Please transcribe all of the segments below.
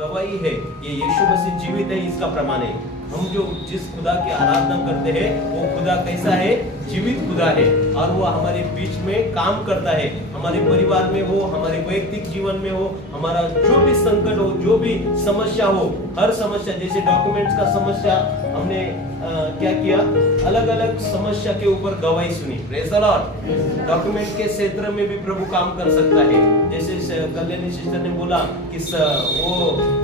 गवाही है, ये यीशु मसीह जीवित है, इसका प्रमाण है। हम जो जिस खुदा की आराधना करते हैं वो खुदा कैसा है? जीवित खुदा है, और वो हमारे बीच में काम करता है। हमारे परिवार में हो, हमारे वैयक्तिक जीवन में हो, हमारा जो भी संकट हो, जो भी समस्या हो, हर समस्या, जैसे डॉक्यूमेंट्स का समस्या, हमने क्या किया, अलग अलग समस्या के ऊपर गवाही सुनी। Praise the Lord. डॉक्यूमेंट के क्षेत्र में भी प्रभु काम कर सकता है। जैसे कल्याणी सिस्टर ने बोला कि वो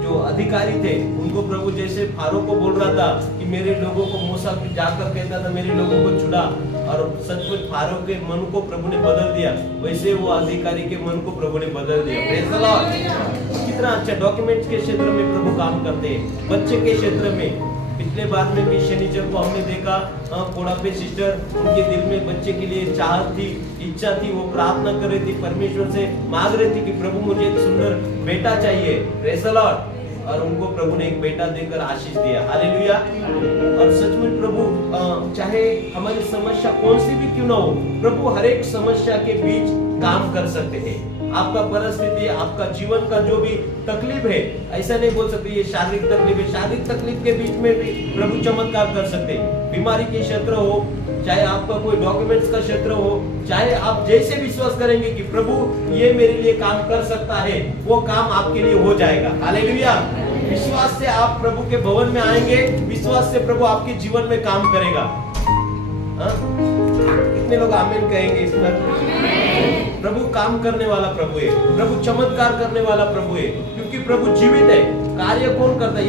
जो अधिकारी थे उनको प्रभु जैसे फारो को बोल रहा था कि मेरे लोगों को, मूसा जाकर कहता था मेरे लोगों को छुड़ा, और सचमुच फारो के मन को प्रभु ने बदल दिया, वैसे वो अधिकारी के मन को प्रभु ने बदल दिया। Praise the Lord. कितना अच्छा डॉक्यूमेंट्स के क्षेत्र में प्रभु काम करते हैं। बच्चे के क्षेत्र में पिछले बार में भी शनिचर को हमने देखा, कोड़ा पे सिस्टर, उनके दिल में बच्चे के लिए चाहत थी, इच्छा थी, वो प्रार्थना कर रही थी, परमेश्वर से मांग रही थी कि प्रभु मुझे एक सुंदर बेटा चाहिए। Praise the Lord. और उनको प्रभु ने एक बेटा देकर आशीष दिया। हालेलुया। और सचमुच प्रभु चाहे हमारी समस्या कौन सी भी क्यों ना हो, प्रभु हर एक समस्या के बीच काम कर सकते हैं। आपका परिस्थिति, आपका जीवन का जो भी तकलीफ है, ऐसा नहीं बोल सकते ये शारीरिक तकलीफ है, शारीरिक तकलीफ के बीच में भी प्रभु चमत्कार कर सकते हैं। बीमारी के क्षेत्र हो, चाहे आपका कोई डॉक्यूमेंट्स का क्षेत्र हो, चाहे आप जैसे विश्वास करेंगे कि प्रभु ये मेरे लिए काम कर सकता है, वो काम आपके लिए हो जाएगा। हालेलुया। विश्वास से आप प्रभु के भवन में आएंगे, विश्वास से प्रभु आपके जीवन में काम करेगा। कितने लोग आमीन कहेंगे इस पर? प्रभु काम करने वाला प्रभु है, प्रभु चमत्कार करने वाला प्रभु है, क्योंकि प्रभु जीवित है। कार्य कौन करता है?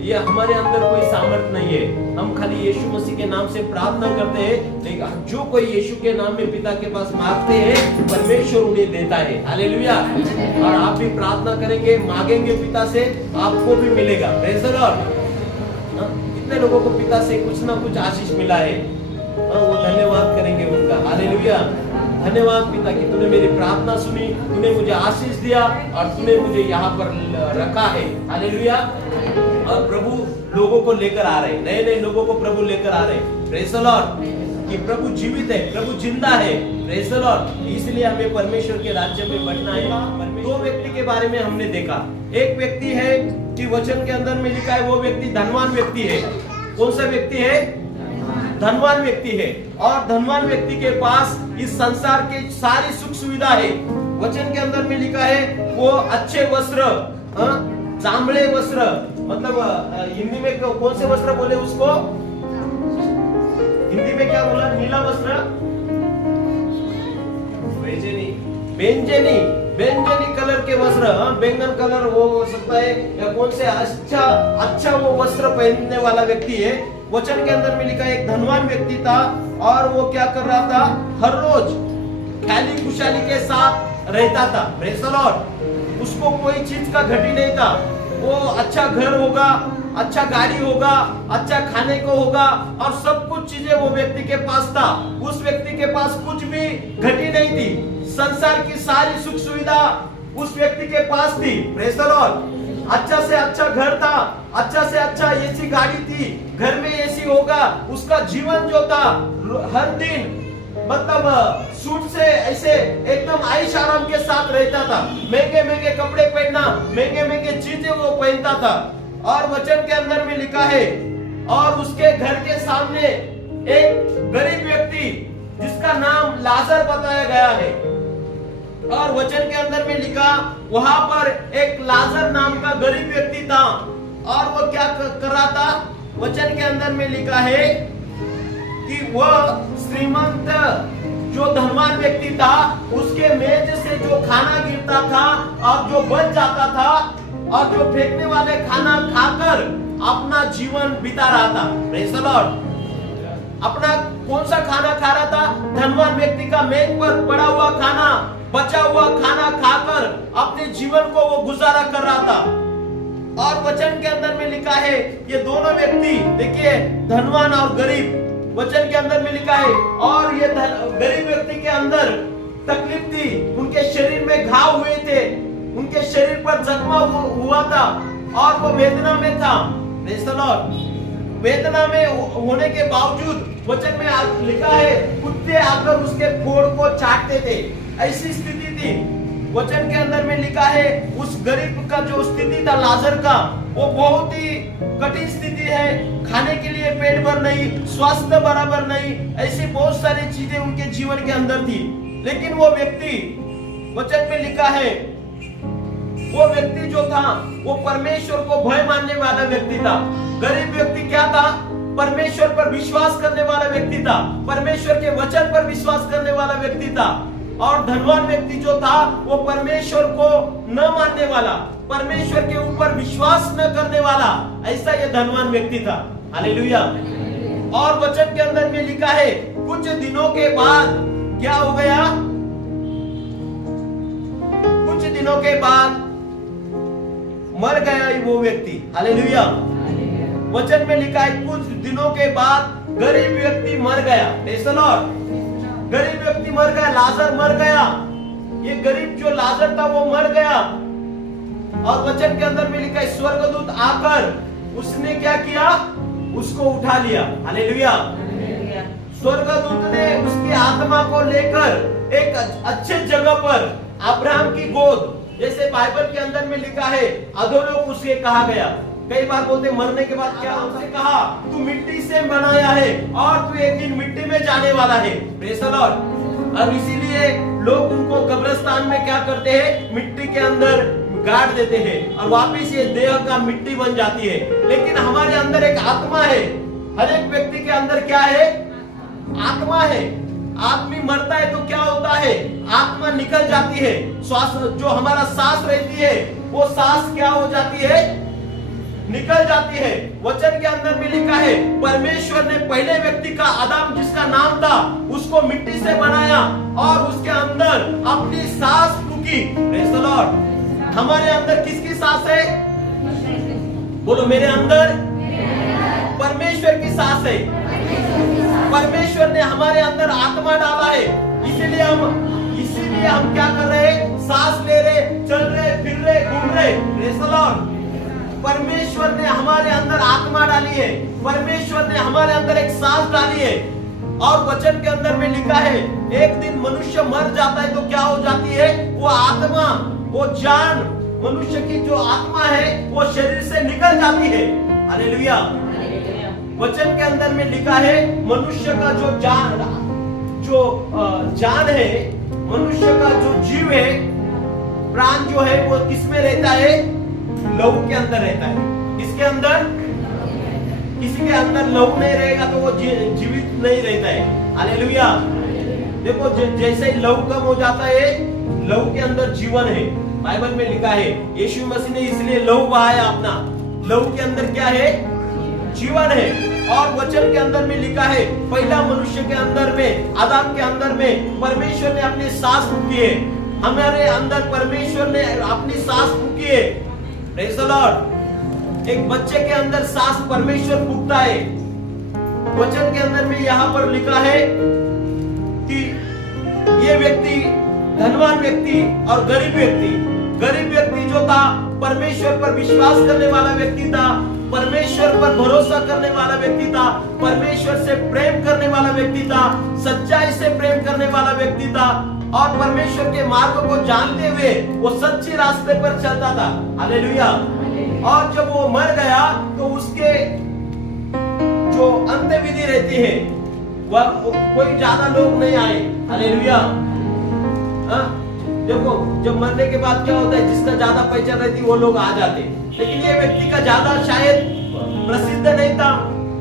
ये हमारे अंदर कोई सामर्थ नहीं है। हम खाली यीशु मसीह के नाम से प्रार्थना करते हैं, लेकिन जो कोई यीशु के नाम में पिता के पास मांगते हैं, परमेश्वर उन्हें देता है। हालेलुया। और आप भी प्रार्थना करेंगे, मांगेंगे पिता से, आपको भी मिलेगा। Praise the Lord. कितने लोगों को पिता से कुछ ना कुछ आशीष मिला है, वो धन्यवाद करेंगे उनका। हालेलुया। धन्यवाद पिता कि तूने मेरी प्रार्थना सुनी, तूने मुझे आशीष दिया, और तूने मुझे यहाँ पर रखा है। हालेलुया। और प्रभु लोगों को लेकर आ रहे, नए नए लोगों को प्रभु लेकर आ रहे। Praise the Lord. कि प्रभु जीवित है, प्रभु जिंदा है। Praise the Lord. इसलिए हमें परमेश्वर के राज्य में बढ़ना है। दो व्यक्ति के बारे में हमने देखा। एक व्यक्ति है कि वचन के अंदर में लिखा है, वो व्यक्ति धनवान व्यक्ति है। कौन सा व्यक्ति है? धनवान व्यक्ति है। और धनवान व्यक्ति के पास इस संसार के सारी सुख सुविधा है। वचन के अंदर में लिखा है वो अच्छे वस्त्र, जांबले वस्त्र, मतलब हिंदी में कौन से वस्त्र बोले उसको? हिंदी में क्या बोला? नीला वस्त्र, बेंजनी कलर के वस्त्र, बैंगन कलर वो हो सकता है, या कौन से अच्छा वो वस्त्र पहनने वाला व्यक्ति है। वचन के अंदर में लिखा एक धनवान व्यक्ति था, और वो क्या कर रहा था? हर रोज खाली खुशहाली के साथ रहता था। Praise the Lord. उसको कोई चीज का घटी नहीं था। वो अच्छा घर होगा, अच्छा गाड़ी होगा, अच्छा खाने को होगा, और सब कुछ चीजें वो व्यक्ति के पास था। उस व्यक्ति के पास कुछ भी घटी नहीं थी। संसार की सारी सुख सुविधा उस व्यक्ति के पास थी। Praise the Lord. अच्छा से अच्छा घर था, अच्छा से अच्छा एसी गाड़ी थी, घर में एसी होगा। उसका जीवन जो था, हर दिन मतलब सूट से ऐसे एकदम आईश आराम के साथ रहता था। महंगे महंगे कपड़े पहनना, महंगे महंगे चीजें वो पहनता था। और वचन के अंदर में लिखा है, और उसके घर के सामने एक गरीब व्यक्ति जिसका नाम लाजर बताया गया है। और वचन के अंदर में लिखा, वहां पर एक लाजर नाम का गरीब व्यक्ति था। और वो क्या कर रहा था? वचन के अंदर में लिखा है कि वह श्रीमंत जो धनवान व्यक्ति था, उसके मेज से जो खाना गिरता था और जो बच जाता था, और जो फेंकने वाले खाना खाकर अपना जीवन बिता रहा था। Praise the Lord. अपना कौन सा खाना खा रहा था? धनवान व्यक्ति का मेज पर पड़ा हुआ खाना, बचा हुआ खाना खाकर अपने जीवन को वो गुजारा कर रहा था। और वचन के अंदर में लिखा है, ये दोनों व्यक्ति देखिए, धनवान और गरीब, वचन के अंदर में लिखा है। और ये गरीब व्यक्ति के अंदर तकलीफ थी, उनके शरीर में घाव हुए थे, उनके शरीर पर जख्म हुआ था, और वो वेदना में था। Praise the Lord. वेदना में होने के बावजूद वचन में लिखा है, कुत्ते आकर उसके फोड़ को चाटते थे। ऐसी स्थिति थी। वचन के अंदर में लिखा है उस गरीब का जो स्थिति था लाजर का, वो बहुत ही कठिन स्थिति है। खाने के लिए पेट भर नहीं, स्वास्थ्य बराबर नहीं, ऐसी बहुत सारी चीजें उनके जीवन के अंदर थी। लेकिन वो व्यक्ति, वचन में लिखा है, वो व्यक्ति जो था वो परमेश्वर को भय मानने वाला व्यक्ति था। गरीब व्यक्ति क्या था? परमेश्वर पर विश्वास करने वाला व्यक्ति था, परमेश्वर के वचन पर विश्वास करने वाला व्यक्ति था। और धनवान व्यक्ति जो था वो परमेश्वर को न मानने वाला, परमेश्वर के ऊपर विश्वास न करने वाला, ऐसा ये धनवान व्यक्ति था। हालेलुया। और वचन के अंदर में लिखा है कुछ दिनों के बाद क्या हो गया? कुछ दिनों के बाद मर गया वो व्यक्ति। हालेलुया। वचन में लिखा है कुछ दिनों के बाद गरीब व्यक्ति मर गया। Praise the Lord. गरीब व्यक्ति मर गया, लाजर मर गया। ये गरीब जो लाजर था वो मर गया। और वचन के अंदर में लिखा है स्वर्गदूत आकर उसने क्या किया? उसको उठा लिया। हालेलुया। स्वर्गदूत ने उसकी आत्मा को लेकर एक अच्छे जगह पर, अब्राहम की गोद, जैसे बाइबल के अंदर में लिखा है अधोलोक उसे कहा गया। कई बार बोलते मरने के बाद क्या उससे कहा, तू मिट्टी से बनाया है और तू एक दिन मिट्टी में जाने वाला है। Praise the Lord. और इसीलिए लोग उनको कब्रिस्तान में क्या करते हैं? मिट्टी के अंदर गाड़ देते हैं और वापिस ये देह का मिट्टी बन जाती है। लेकिन हमारे अंदर एक आत्मा है। हर एक व्यक्ति के अंदर क्या है? आत्मा है। आदमी मरता है तो क्या होता है? आत्मा निकल जाती है। श्वास, जो हमारा सांस रहती है, वो सांस क्या हो जाती है? निकल जाती है। वचन के अंदर में लिखा है परमेश्वर ने पहले व्यक्ति का, आदम जिसका नाम था, उसको मिट्टी से बनाया और उसके अंदर अपनी सांस फूकी। Praise the Lord. हमारे अंदर किसकी सांस है? बोलो मेरे अंदर परमेश्वर की सांस है। परमेश्वर ने हमारे अंदर आत्मा डाला है। इसीलिए हम क्या कर रहे हैं? सांस ले रहे, चल रहे, फिर रहे, घूम रहे। Praise the Lord. परमेश्वर ने हमारे अंदर आत्मा डाली है। परमेश्वर ने हमारे अंदर एक सांस डाली है। और वचन के अंदर में लिखा है एक दिन मनुष्य मर जाता है तो क्या हो जाती है? वो आत्मा, वो जान, मनुष्य की जो आत्मा है वो शरीर से निकल जाती है। हालेलुया। वचन के अंदर में लिखा है मनुष्य का जो जान है, मनुष्य का जो जीव है, प्राण जो है, वो किसमें रहता है? लहू के अंदर रहता है। किसके अंदर? किसी के अंदर लहू नहीं रहेगा तो वो जीवित नहीं रहता है। हालेलुया। देखो जैसे ही लहू कम हो जाता है, लहू के अंदर जीवन है। बाइबल में लिखा है यीशु मसीह ने इसलिए लहू बहाया अपना। लहू के अंदर क्या है? जीवन है। और वचन के अंदर में लिखा है पहला मनुष्य के अंदर में, आदम के अंदर में परमेश्वर ने अपनी सांस फूकी है। हमारे अंदर परमेश्वर ने अपनी सांस फूकी है। Praise the Lord. एक बच्चे के अंदर सांस परमेश्वर फूकता है। वचन के अंदर में यहाँ पर लिखा है कि ये व्यक्ति, धनवान व्यक्ति और गरीब व्यक्ति जो था परमेश्वर पर विश्वास करने वाला व्यक्ति था, परमेश्वर पर भरोसा करने वाला व्यक्ति था, परमेश्वर से प्रेम करने वाला व्यक्ति था, सच्चाई से प्रेम करने वाला व्यक्ति था और परमेश्वर के मार्ग को जानते हुए वो सच्चे रास्ते पर चलता था। हालेलुया। और जब वो मर गया तो उसके जो अंत्य विधि रहती है वह कोई ज्यादा लोग नहीं आए। हालेलुया। देखो जब मरने के बाद क्या होता है, जिसका ज्यादा पहचान रहती है वो लोग आ जाते, लेकिन ये व्यक्ति का ज्यादा शायद प्रसिद्ध नहीं था,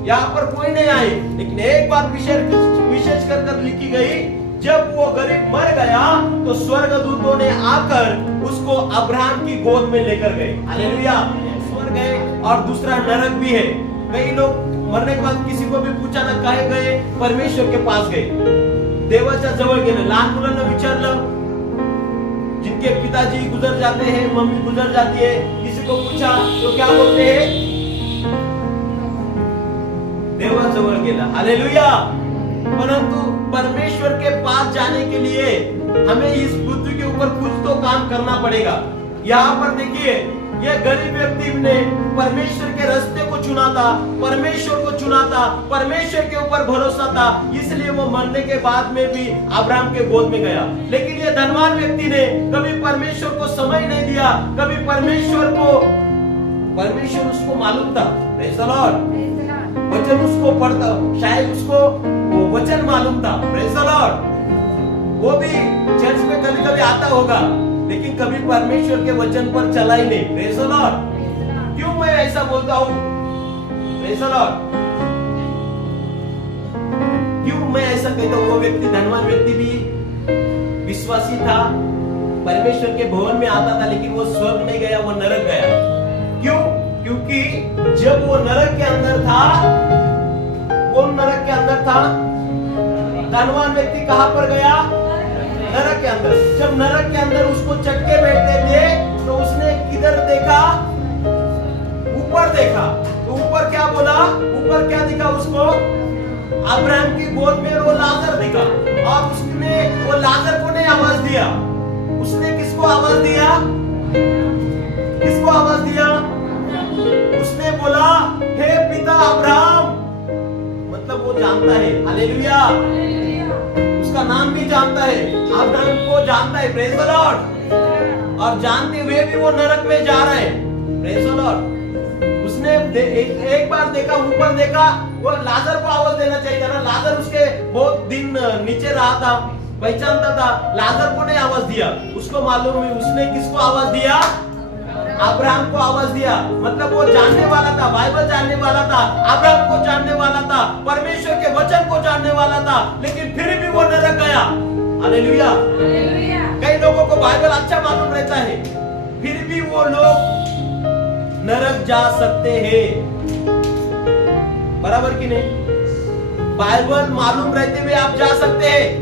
यहाँ पर कोई नहीं आए। लेकिन एक बात विशेष कर लिखी गई, जब वो गरीब मर गया तो स्वर्गदूतों ने आकर उसको अब्राहम की गोद में लेकर गए। हालेलुया। स्वर्ग है और दूसरा नरक भी है। कई लोग मरने के बाद किसी को भी पूछा ना कहे गए, परमेश्वर के पास गए, देवाच्या जवळ गेले। लहान मुलांना विचारलं, जिनके पिताजी गुजर जाते हैं, मम्मी गुजर जाती है, किसी को पूछा तो क्या बोलते हैं? देवाजवळ गेला। हालेलुया। परंतु परमेश्वर के पास जाने के लिए हमें इस पृथ्वी के ऊपर कुछ तो काम करना पड़ेगा। यहाँ पर देखिए ये गरीब व्यक्ति ने परमेश्वर के रास्ते को चुना था, परमेश्वर को चुना था, परमेश्वर के ऊपर भरोसा था, इसलिए वो मरने के बाद में भी अब्राहम के गोद में गया। लेकिन ये धनवान व्यक्ति ने कभी परमेश्वर को समय नहीं दिया, कभी परमेश्वर उसको मालूम था, प्रेज़ द लॉर्ड, वचन उसको पढ़ता, शायद उसको वो वचन मालूम था, प्रेज़ द लॉर्ड, वो भी चर्च में कभी कभी आता होगा, लेकिन कभी परमेश्वर के वचन पर चला ही नहीं, प्रेज़ द लॉर्ड। क्यों मैं ऐसा बोलता हूं, प्रेज़ द लॉर्ड, क्यों मैं ऐसा कहता हूं? वो व्यक्ति, धनवान व्यक्ति भी विश्वासी था, परमेश्वर के भवन में आता था, लेकिन वो स्वर्ग नहीं गया, वो नरक गया। क्यों? क्योंकि जब वो नरक के अंदर था, कौन नरक के अंदर था? धनवान व्यक्ति कहां पर गया? नरक के अंदर। जब नरक के अंदर उसको चटके बैठते थे, तो उसने किधर देखा? ऊपर देखा। तो ऊपर क्या बोला? ऊपर क्या दिखा उसको? अब्राहम की गोद में वो लाजर दिखा, और उसने वो लाजर को नहीं आवाज दिया, उसने किसको आवाज दिया? किसको आवाज दिया? उसने बोला, हे पिता अब्राहम, मतलब वो जानता है, हालेलुया, उसका नाम भी जानता है, अब्राहम को जानता है, प्रेज़ द लॉर्ड, और जानते हुए भी वो नरक में जा रहा है, प्रेज़ द लॉर्ड। उसने एक बार देखा, ऊपर देखा, वो लाजर को आवाज देना चाहिए था ना, लाजर उसके बहुत दिन नीचे रहा था, पहचानता था, लाजर को नहीं आवाज दिया, उसको मालूम है, उसने किसको आवाज दिया? अब्राहम को आवाज दिया। मतलब वो जानने वाला था, बाइबल जानने वाला था, अब्राहम को जानने वाला था, परमेश्वर के वचन को जानने वाला था, लेकिन फिर भी वो नरक गया। हालेलुया। कई लोगों को बाइबल अच्छा मालूम रहता है, फिर भी वो लोग नरक जा सकते हैं, बराबर कि नहीं? बाइबल मालूम रहते हुए आप जा सकते हैं।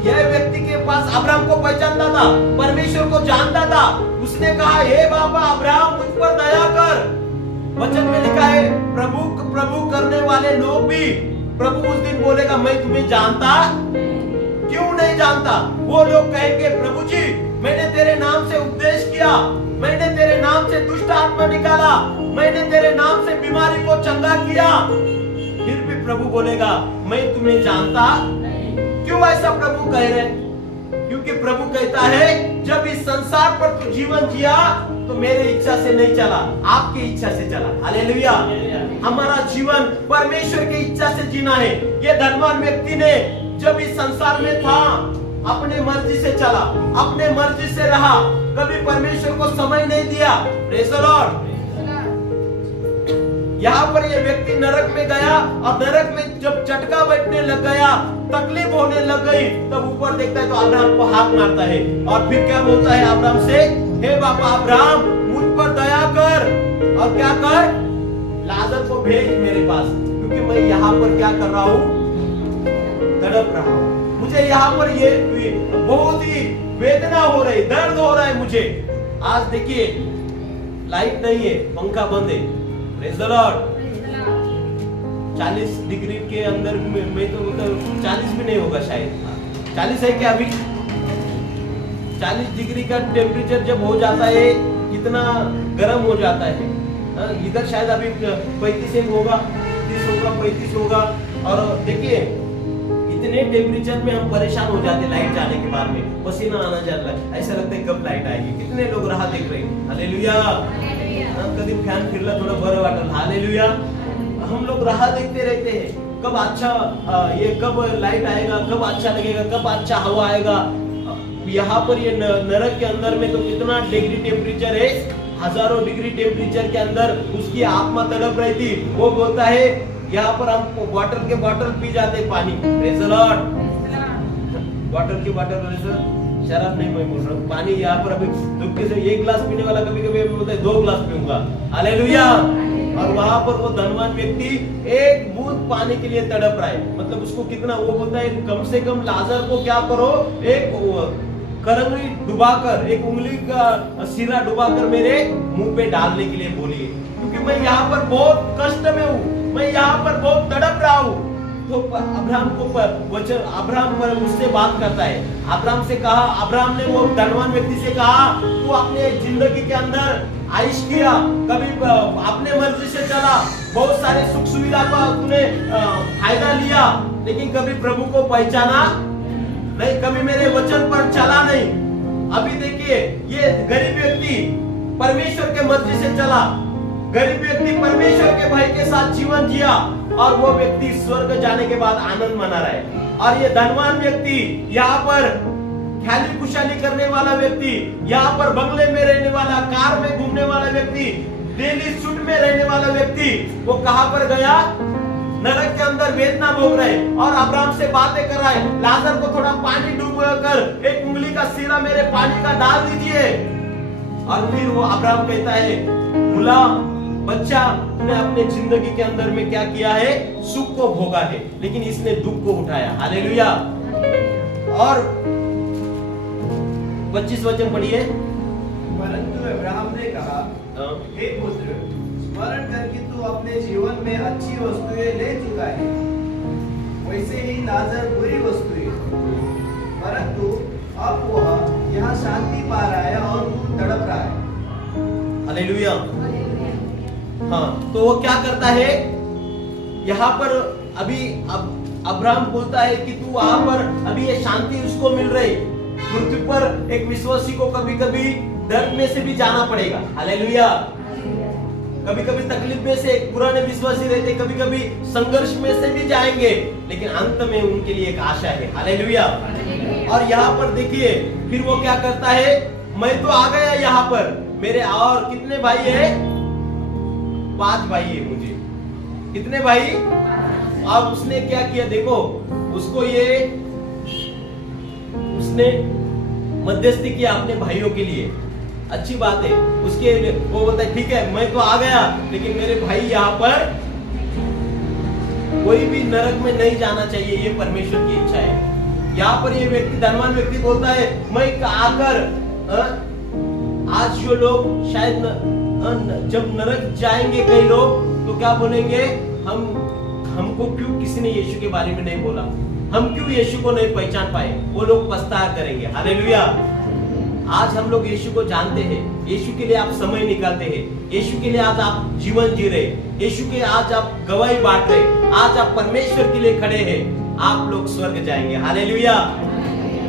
यह व्यक्ति के पास, अब्राहम को पहचानता था, परमेश्वर को जानता था, उसने कहा, हे बाबा अब्राहम, मुझ पर दया कर। वचन में लिखा है, प्रभु प्रभु करने वाले लोग भी, प्रभु उस दिन बोलेगा, मैं तुम्हें जानता क्यों नहीं जानता? वो लोग कहेंगे, प्रभु जी, मैंने तेरे नाम से उपदेश किया, मैंने तेरे नाम से दुष्ट आत्मा निकाला, मैंने तेरे नाम से बीमारी को चंगा किया, फिर भी प्रभु बोलेगा, मैं तुम्हें जानता। क्यों ऐसा प्रभु कह रहे? क्योंकि प्रभु कहता है, जब इस संसार पर तू जीवन जिया तो मेरे इच्छा से नहीं चला, आपकी इच्छा से चला। हालेलुया। हमारा जीवन परमेश्वर की इच्छा से जीना है। ये धनवान व्यक्ति ने जब इस संसार में था, अपने मर्जी से चला, अपने मर्जी से रहा, कभी परमेश्वर को समय नहीं दिया। Praise the Lord. यहाँ पर ये व्यक्ति नरक में गया, और नरक में जब चटका बैठने लग गया, तकलीफ होने लग गई, तब ऊपर देखता है तो अब्राहम को हाथ मारता है, और फिर क्या बोलता है अब्राहम से? हे बाबा अब्राहम, मुझ पर दया कर, और क्या कर? लाजर को भेज मेरे पास, क्योंकि मैं यहाँ पर क्या कर रहा हूँ? तड़प रहा हूँ। मुझे यहाँ पर ये बहुत ही वेदना हो रही, दर्द हो रहा है मुझे। आज देखिए, लाइट नहीं है, पंखा बंद है, प्रेज़ द लॉर्ड। 40 डिग्री के अंदर में तो 40 भी नहीं होगा शायद, 40 है क्या अभी? 40 डिग्री का टेम्परेचर जब हो जाता है, कितना गर्म हो जाता है। इधर शायद अभी 35 होगा, 30 होगा, 35 होगा। और देखिए, इतने टेम्परेचर में हम परेशान हो जाते हैं लाइट जाने के बाद में, पसीना आना जाता है, ऐसा लगता है कब लाइट आएगी। कितने लोग राह देख रहे हैं। हालेलुया। कभी फैन फिरला थोड़ा बरं वाटल। हालेलुया। हम लोग राह देखते रहते हैं, कब अच्छा ये कब लाइट आएगा, कब अच्छा लगेगा, कब अच्छा हवा आएगा। यहाँ पर ये नरक के अंदर में तो कितना डिग्री टेम्परेचर है, हजारों डिग्री टेम्परेचर के अंदर उसकी आत्मा तड़प रही थी। वो बोलता है, यहाँ पर हम वाटर के बॉटल पी जाते पानी, प्रेज़ द लॉर्ड, वाटर की बॉटल, शराब नहीं मैं बोल रहा हूँ, पानी। यहाँ पर अभी दुबके से 1 गिलास पीने वाला कभी कभी बोलता है 2 गिलास पीऊंगा। हालेलुया। और वहां पर वो धनवान व्यक्ति एक बूंद पानी के लिए तड़प रहा है। मतलब उसको कितना, वो बोलता है कम से कम लाजर को क्या करो, एक करंगली डुबाकर, एक उंगली का सिरा डुबाकर मेरे मुंह पे डालने के लिए बोलिए, क्योंकि मैं यहाँ पर बहुत कष्ट में हूँ, मैं यहाँ पर बहुत तड़प रहा हूँ। तो अब्राहम को वचन, अब्राहम पर उससे बात करता है। अब्राहम से कहा, अब्राहम ने वो धनवान व्यक्ति से कहा, तू अपने जिंदगी के अंदर आइश किया, कभी अपने मर्जी से चला, बहुत सारे सुख सुविधा का तूने फायदा लिया, लेकिन कभी प्रभु को पहचाना नहीं, कभी मेरे वचन पर चला नहीं। अभी देखिए, ये गरीब व्यक्ति परमेश्वर के मर्जी से चला, गरीब व्यक्ति परमेश्वर के भय के साथ जीवन जिया, और वो व्यक्ति स्वर्ग जाने के बाद आनंद मना रहा है। और ये धनवान व्यक्ति, यहाँ पर ख्याली खुशाली करने वाला व्यक्ति, यहाँ पर बंगले में रहने वाला, कार में घूमने वाला व्यक्ति, डेली सूट में रहने वाला व्यक्ति, वो कहां पर गया? नरक के अंदर वेदना भोग रहे, और अब्राहम से बातें कर रहा है, लाजर को थोड़ा पानी डूब कर एक उंगली का सिरा मेरे पानी का डाल दीजिए। और फिर वो अब्राहम कहता है, मुला बच्चा, ने अपने जिंदगी के अंदर में क्या किया है? सुख को भोगा है, लेकिन इसने दुख को उठाया। हालेलुया। और 25 वचन पढ़िए। परंतु अब्राहम ने कहा, हे पुत्र, स्मरण कर कि तू अपने जीवन में अच्छी वस्तुएं ले चुका है, वैसे ही लाजर बुरी वस्तुएं, परंतु अब वह यहाँ शांति पा रहा है और तू तड़प रहा है। हालेलुया। हाँ, तो वो क्या करता है यहाँ पर? अभी अब्राहम बोलता है कि तू वहां पर अभी ये शांति उसको मिल रही, पृथ्वी पर एक विश्वासी को कभी कभी दर्द में से भी जाना पड़ेगा। हालेलुया। कभी कभी तकलीफ में से पुराने विश्वासी रहते, कभी कभी संघर्ष में से भी जाएंगे, लेकिन अंत में उनके लिए एक आशा है। हालेलुया। और यहाँ पर देखिए, फिर वो क्या करता है? मैं तो आ गया यहाँ पर, मेरे और कितने भाई है? 5 भाई है मुझे। कितने भाई? अब उसने क्या किया? देखो, उसको उसने मध्यस्थी किया अपने भाइयों के लिए, अच्छी बात है। उसके वो बोलता है, ठीक है मैं तो आ गया, लेकिन मेरे भाई यहाँ पर कोई भी नरक में नहीं जाना चाहिए, ये परमेश्वर की इच्छा है। यहाँ पर ये व्यक्ति, धनवान व्यक्ति बोलता है, मैं आकर आज जो लोग शायद जब नरक जाएंगे कई लोग, तो क्या बोलेंगे? हमको क्यों किसी ने यीशु के बारे में नहीं बोला, हम क्यों यीशु को नहीं पहचान पाए? वो लोग पछताया करेंगे। हालेलुया। आज हम लोग यीशु को जानते हैं, यीशु के लिए आप समय निकालते हैं, यीशु के लिए आज आप जीवन जी रहे, यीशु के आज आप गवाही बांट रहे, आज आप परमेश्वर के लिए खड़े हैं, आप लोग स्वर्ग जाएंगे। हालेलुया।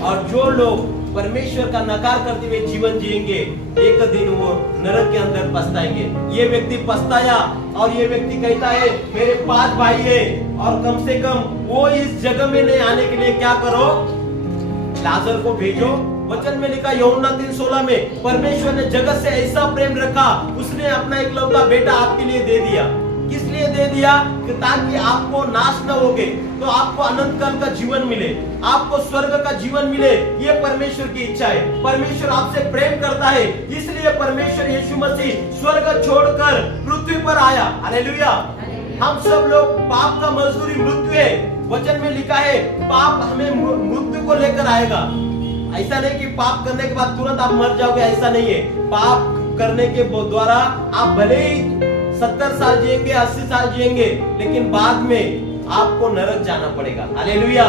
और जो लोग परमेश्वर का नकार करते हुए जीवन जिएंगे, एक दिन वो नरक के अंदर पछताएंगे। ये व्यक्ति पछताया, और ये व्यक्ति कहता है, मेरे 5 भाई है, और कम से कम वो इस जगह में नहीं आने के लिए क्या करो? लाजर को भेजो। वचन में लिखा यूहन्ना 3:16 में, परमेश्वर ने जगत से ऐसा प्रेम रखा, उसने अपना इकलौता बेटा आपके लिए दे दिया। किस लिए दे दिया? कि ताकि आपको नाश न होगे, तो आपको अनंत काल का जीवन मिले, आपको स्वर्ग का जीवन मिले। ये परमेश्वर की इच्छा है। परमेश्वर आपसे प्रेम करता है, इसलिए परमेश्वर यीशु मसीह स्वर्ग छोड़कर पृथ्वी पर आया। हालेलुया। हम सब लोग, पाप का मजदूरी मृत्यु है। वचन में लिखा है, पाप हमें मृत्यु को लेकर आएगा। ऐसा नहीं कि पाप करने के बाद तुरंत आप मर जाओगे, ऐसा नहीं है। पाप करने के द्वारा आप भले ही 70 साल जिएंगे, 80 साल जिएंगे, लेकिन बाद में आपको नरक जाना पड़ेगा। हालेलुया।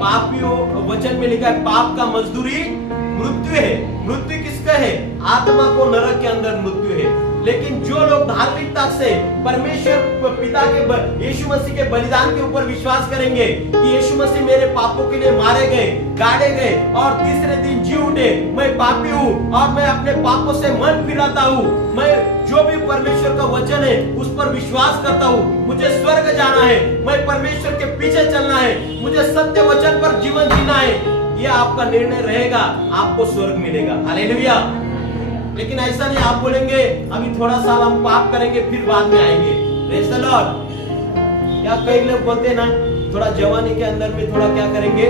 पापियों, वचन में लिखा है, पाप का मजदूरी मृत्यु है। मृत्यु किसका है? आत्मा को नरक के अंदर मृत्यु है। लेकिन जो लोग धार्मिकता से परमेश्वर पिता के, यीशु मसीह के बलिदान के ऊपर विश्वास करेंगे कि यीशु मसीह मेरे पापों के लिए मारे गए, गाड़े गए, और तीसरे दिन जी उठे, मैं पापी हूँ और मैं अपने पापों से मन फिराता हूँ, मैं जो भी परमेश्वर का वचन है उस पर विश्वास करता हूँ, मुझे स्वर्ग जाना है, मैं परमेश्वर के पीछे चलना है, मुझे सत्य वचन पर जीवन जीना है, ये आपका निर्णय रहेगा, आपको स्वर्ग मिलेगा। हालेलुया। लेकिन ऐसा नहीं, आप बोलेंगे अभी थोड़ा साल हम पाप करेंगे फिर बाद में आएंगे। Praise the Lord. क्या कई लोग बोलते हैं ना, थोड़ा जवानी के अंदर में थोड़ा क्या करेंगे,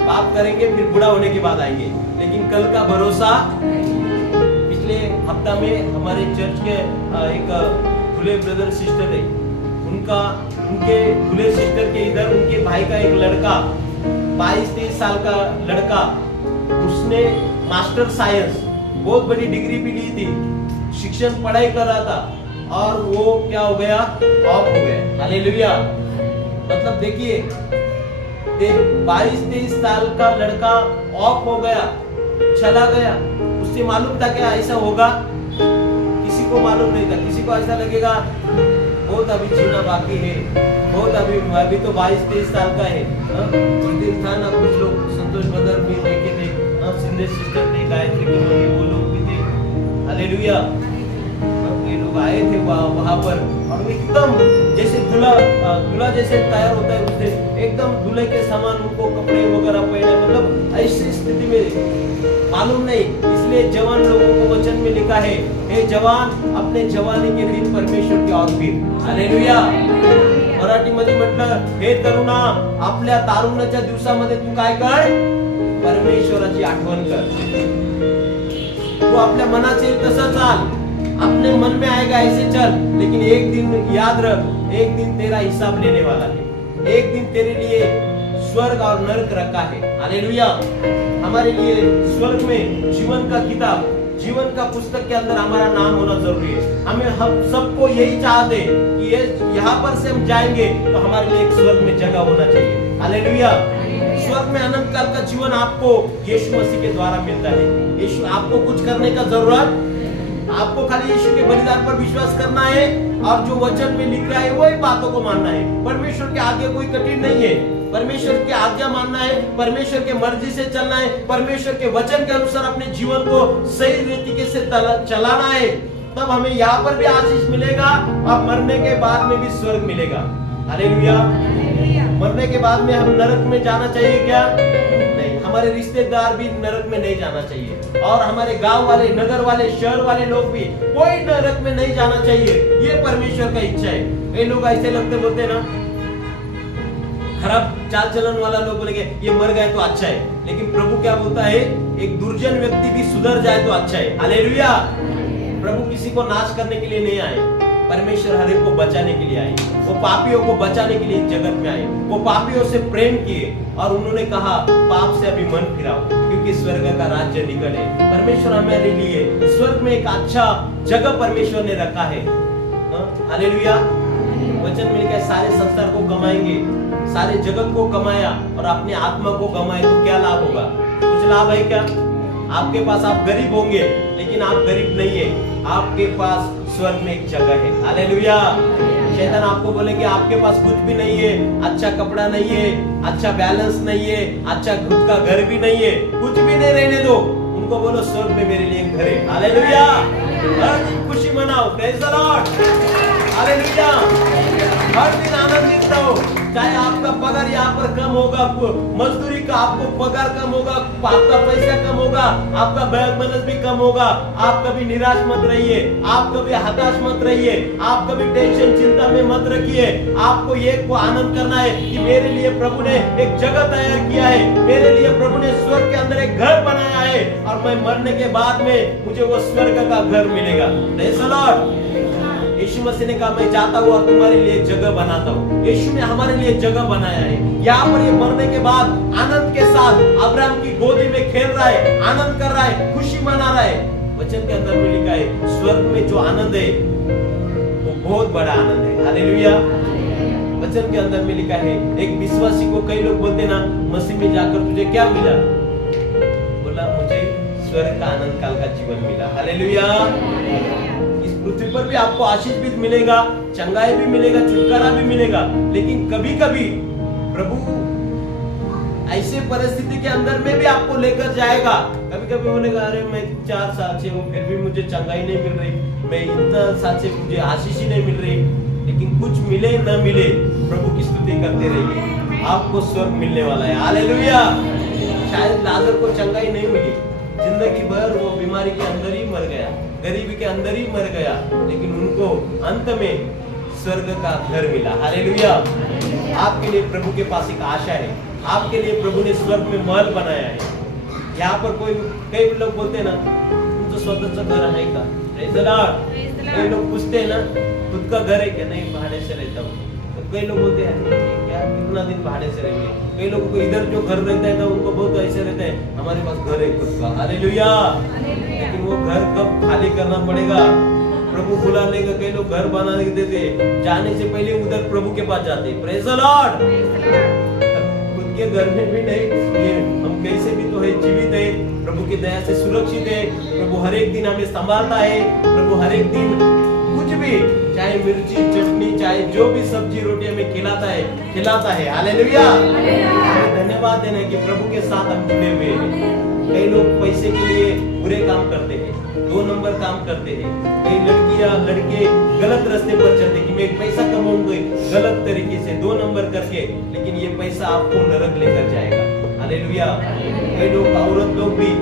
पाप करेंगे, फिर बुढ़ा होने के बाद आएंगे। लेकिन कल का भरोसा, पिछले हफ्ता में हमारे चर्च के एक खुले ब्रदर सिस्टर है, उनके खुले सिस्टर के इधर उनके भाई का एक लड़का, 22-23 साल का लड़का, उसने मास्टर साइंस बहुत बड़ी डिग्री भी ली थी, शिक्षण पढ़ाई कर रहा था, और वो क्या हो गया? ऑफ हो गया। हालेलुया। मतलब देखिए 22-23 साल का लड़का ऑफ हो गया, चला गया। उससे मालूम था क्या ऐसा होगा? किसी को मालूम नहीं था। किसी को ऐसा लगेगा बहुत अभी जीना बाकी है, बहुत अभी तो 22-23 साल का है। उस दिन था ना, कुछ लोग संतोष बदर भी देखे थे, सिंधे सिस्टर थे, गायत्री की मम्मी, वो लोग भी थे। हालेलुया। ये लोग आए थे वहां पर, और एकदम जैसे दूल्हा जैसे तैयार होता है उससे, एकदम दूल्हे के समान उनको कपड़े वगैरह पहने, मतलब ऐसी स्थिति में मालूम नहीं। इसलिए जवान लोगों को वचन में लिखा है, हे जवान, अपने जवानी के दिन परमेश्वर की ओर फिर। हालेलुया। मराठीमध्ये म्हटलं, हे तरुणा, आपल्या तारुण्याच्या दिवसामध्ये तू काय कर? परमेश्वराची आठवण कर। तू आपल्या मनाचे तसं चाल, अपने मन में आएगा ऐसे चल, लेकिन एक दिन याद रख, एक दिन तेरा हिसाब लेने वाला है। एक दिन तेरे लिए स्वर्ग और नरक रखा है। हालेलुया। हमारे लिए स्वर्ग में जीवन का किताब, जीवन का पुस्तक के अंदर हमारा नाम होना जरूरी है। हम सबको यही चाहते हैं कि ये यहाँ पर से हम जाएंगे तो हमारे लिए एक स्वर्ग में जगह होना चाहिए। हालेलुया। स्वर्ग में अनंत काल का जीवन आपको यीशु मसीह के द्वारा मिलता है। यीशु, आपको कुछ करने का जरूरत, आपको खाली यीशु के बलिदान पर विश्वास करना है और जो वचन में लिख रहा है वही बातों को मानना है। परमेश्वर के आगे कोई कठिन नहीं है। परमेश्वर की आज्ञा मानना है, परमेश्वर के मर्जी से चलना है, परमेश्वर के वचन के अनुसार अपने जीवन को सही तरीके से चलाना है। तब हमें यहाँ पर भी आशीष मिलेगा और मरने के बाद में भी स्वर्ग मिलेगा। हालेलुया। मरने के बाद में हम नरक में जाना चाहिए क्या? नहीं। हमारे रिश्तेदार भी नरक में नहीं जाना चाहिए, और हमारे गांव वाले, नगर वाले, शहर वाले लोग भी कोई नरक में नहीं जाना चाहिए। ये परमेश्वर का इच्छा है। कई लोग ऐसे लगते बोलते ना, खराब चाल चलन वाला लोग बोलेंगे ये मर गए तो अच्छा है, लेकिन प्रभु क्या बोलता है? एक दुर्जन व्यक्ति भी सुधर जाए तो अच्छा है। हालेलुया। प्रभु किसी को नाश करने के लिए नहीं आए, परमेश्वर हर एक को बचाने के लिए आए। वो पापियों को बचाने के लिए जगत में आए। वो पापियों से प्रेम किए और उन्होंने कहा पाप से अभी मन फिराओ, क्योंकि स्वर्ग का राज्य निकट है। परमेश्वर हमारे लिए स्वर्ग में एक अच्छा जगह परमेश्वर ने रखा है। हालेलुया। वचन में लिखा है, सारे संसार को कमाएंगे, सारे जगत को कमाया और अपने आत्मा को कमाए तो क्या लाभ होगा? कुछ लाभ है क्या? आपके पास, आप गरीब होंगे लेकिन आप गरीब नहीं है, आपके पास स्वर्ग में एक जगह है। हालेलुया। शैतान आपको बोलेंगे आपके पास कुछ भी नहीं है, अच्छा कपड़ा नहीं है, अच्छा बैलेंस नहीं है, अच्छा खुद का घर भी नहीं है, कुछ भी नहीं, रहने दो। उनको बोलो स्वर्ग में मेरे लिए एक घर है। हालेलुया। हर दिन खुशी मनाओ। Praise the Lord. हालेलुया। हर दिन आनंदित रहो। चाहे आपका पगार यहाँ पर कम होगा, मजदूरी का आपको पगार कम होगा, आपका पैसा कम होगा, आपका बैंक बैलेंस भी कम होगा, आप कभी निराश मत रहिए, आप कभी हताश मत रहिए, आप कभी टेंशन चिंता में मत रखिए। आपको ये को आनंद करना है कि मेरे लिए प्रभु ने एक जगह तैयार किया है, मेरे लिए प्रभु ने स्वर्ग के अंदर एक घर बनाया है, और मैं मरने के बाद में मुझे वो स्वर्ग का घर मिलेगा। Praise the lord. Yeshu Masih ने कहा मैं जाता हूँ और तुम्हारे लिए जगह बनाता हूँ। यीशु ने हमारे लिए जगह बनाया है। यहाँ पर ये मरने के बाद आनंद के साथ अब्राहम की गोदी में खेल रहा है, आनंद कर रहा है, खुशी मना रहा है। वचन के अंदर में लिखा है स्वर्ग में जो आनंद है वो बहुत बड़ा आनंद है। हालेलुया। वचन के अंदर में लिखा है, एक विश्वासी को कई लोग बोलते ना, मसीह में जाकर तुझे क्या मिला? बोला मुझे स्वर्ग का आनंद काल का जीवन मिला। हालेलुया। पृथ्वी पर भी आपको आशीष भी मिलेगा, चंगाई भी मिलेगा, छुटकारा भी मिलेगा, लेकिन कभी कभी प्रभु ऐसे परिस्थिति के अंदर में भी आपको लेकर जाएगा। कभी कभी बोलेगा अरे मैं 4 साल से हूँ फिर भी मुझे चंगाई नहीं मिल रही, मैं इतना साल से मुझे आशीष ही नहीं मिल रही, लेकिन कुछ मिले न मिले प्रभु की स्तुति करते रहिए, आपको स्वर्ग मिलने वाला है। हालेलुया। शायद लाजर को चंगाई नहीं मिली, जिंदगी भर वो बीमारी के अंदर ही मर गया, गरीबी के अंदर ही मर गया, लेकिन उनको अंत में स्वर्ग का घर मिला। हालेलुया। आपके लिए प्रभु के पास एक आशा है, आपके लिए प्रभु ने स्वर्ग में महल बनाया है। यहाँ पर कई लोग बोलते हैं ना तुम तो स्वतंत्र घर है का? Praise the Lord. कई लोग पूछते हैं ना खुद का घर है क्या? नहीं, भाड़े से रहता हूँ। तो कई लोग बोलते हैं क्या कितना दिन भाड़े से रहेंगे? कई लोगों को इधर जो घर रहता है ना उनको बहुत ऐसे रहता है हमारे पास घर है खुद का। हालेलुया। लेकिन वो घर कब खाली करना पड़ेगा? प्रभु बुला लेगा, कई लोग घर बना के देते, जाने से पहले उधर प्रभु के पास जाते। Praise the Lord. खुद के घर में भी नहीं, ये हम कैसे भी तो है, जीवित है, प्रभु की दया से सुरक्षित है। प्रभु हर एक दिन हमें संभालता है। प्रभु हर एक दिन कुछ भी, चाहे मिर्ची चटनी, चाहे जो भी सब्जी रोटी हमें खिलाता है। हालेलुया। धन्यवाद देना कि प्रभु के साथ हम जुड़े हुए हैं। कई लोग पैसे के लिए बुरे काम करते हैं, 2 नंबर काम करते हैं। कई लड़कियां लड़के गलत रास्ते पर चलते कि मैं पैसा कमाऊंगा गलत तरीके से 2 नंबर करके, लेकिन ये पैसा आपको नरक लेकर जाएगा। हालेलुया। कई लोग, औरत लोग भी